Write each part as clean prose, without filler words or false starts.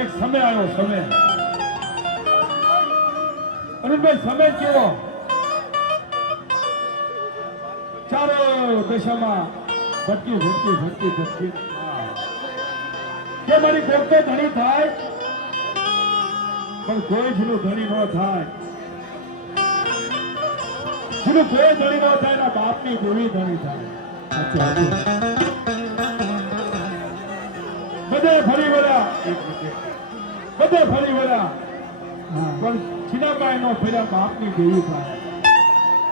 એક સમય આવ્યો, સમય અરુણભાઈ, સમય કેવો ચારો દિશામાં ભટકી ભટકી ભટકી ભટકી કે મારી કોર્ટે ધણી થાય પણ કોઈ જેનું ધણી ન થાય, જેનું કોઈ ધણી ન થાય એના બાપની દેવી ધણી થાય. બધે ફરી વળ્યા, બધે ફરી વળ્યા પણ છીનાબાઈ નો ફેરા બાપની દેવી થાય.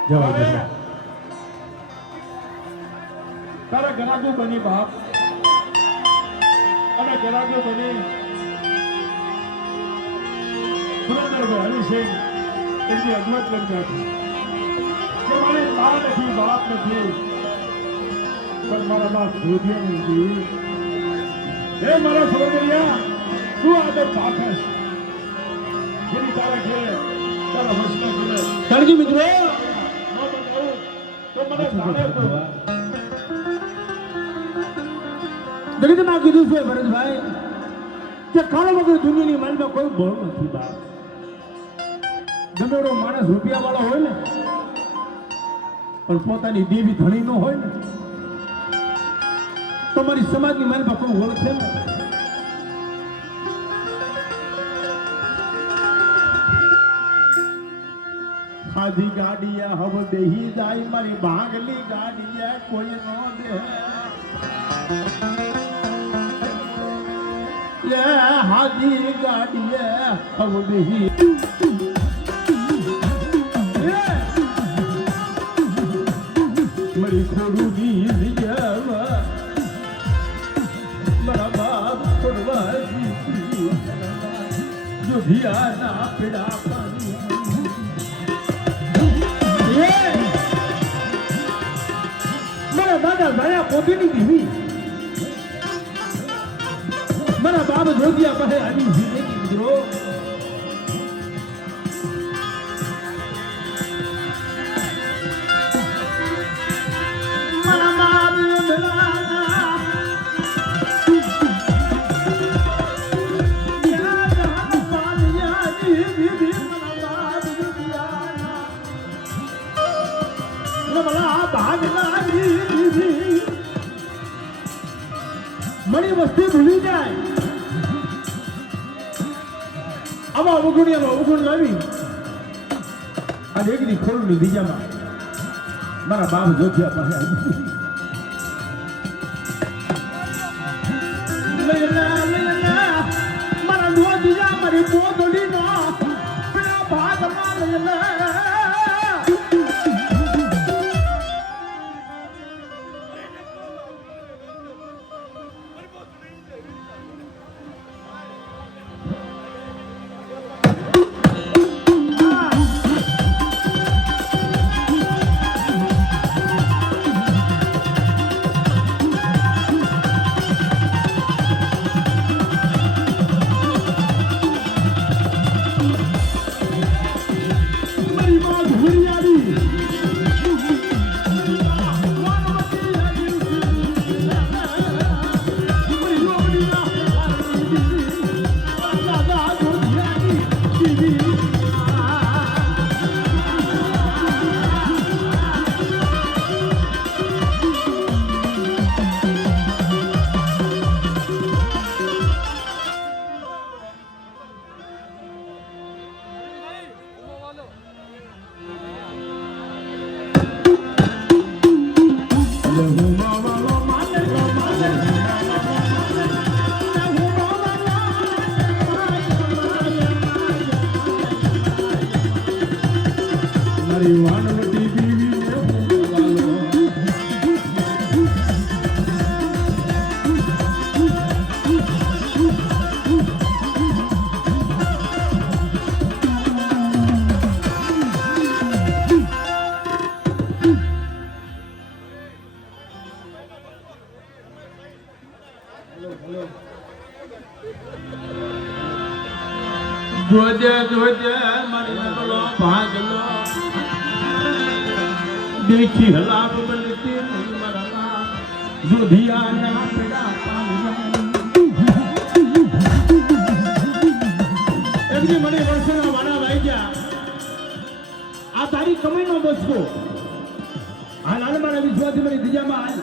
જવાબ તારા ગરાગુ બની બાપ અને ગરાગુ બની સુરેન્દ્રભાઈ હરિસિંહ એમની અદભુત લગ્ન હતી કે મારી મા નથી, બાપ નથી, પણ મારા બાપ ભૂધિયા નથી. હે મારા સોદરિયા, તું આદત પાકસ જેની તારા ઘેરે તારા વસના ઘેરે તણજી મિત્રો તો મને જાણે તો દલિતમાં કીધું છે ભરતભાઈ કે કાળો વગર દુનિયાની માલમાં કોઈ બળ નથી બાપ. ગમેડો માણસ રૂપિયા વાળો હોય ને પણ પોતાની દેવી ધણી ન હોય ને તો મારી સમાજની માલમાં કોઈ ઓળખે ને. હાજી ગાડીયા હવ દેહી જાય મારી ભાગલી ગાડીયા કોઈ નો દે. હાજી ગાડીએ હવ દેહી મારી ખોડુની જગ્યા મારા બાપ છોડવા જોધિયાના પીડા પાણી મારા દાદા દયા પોતીની દીવી મારા બાપ જોધિયા પાસે આવી જીવે મિત્રો. મારા બાપ જોધલાના યા જાન પાલિયા દીવી મારા બાપ જોધિયાના રમલા ભાગલા દીવી મણી વસ્તી ભૂલી જાય. આમાં અવગુણિયામાં અવગુણ લાવી આ એકની ખોલની બીજામાં મારા બાપ જોખ્યા પાસે આવી. મારા જોધિયા મારી પોતડી નો પેલા ભાગમાં લઈ જોજે જોજે મારી બોલો ભાગલો દેખી હલાવ બનતી નહીં મારા જોધિયાના પીડા પાણી કમાઈનો બસકો હાલ હાલ મારા વિશ્વાસથી મારી દિજામાં હાલ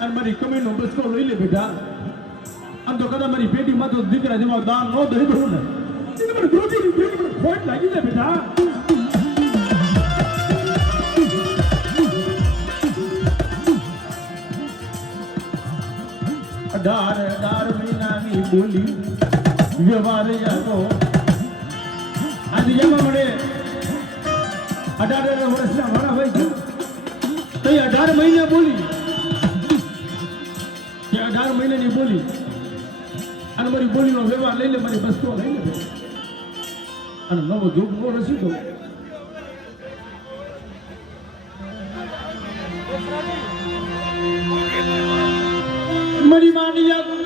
અને મારી કમાઈનો બસકો લઈ લે બેટા આમ તો કદાચ મારી પેટીમાં તો દીકરા જેવા દાન ન દઈ દઉં ને એને મને રોટીની પેટીમાં ખોટ લાગી જાય બેટા અઢાર મહિનાની બોલી વ્યવહાર યાદો આજે જેમાં મને 18 વર્ષના મારા ભાઈ છે તો 18 મહિના બોલી કે 18 મહિનાની બોલી અને મારી બોલીનો વ્યવહાર લઈ લે મારી વસ્તુઓ લઈ લે અને નવો જોગ નો રસી દો મારી માની યાદ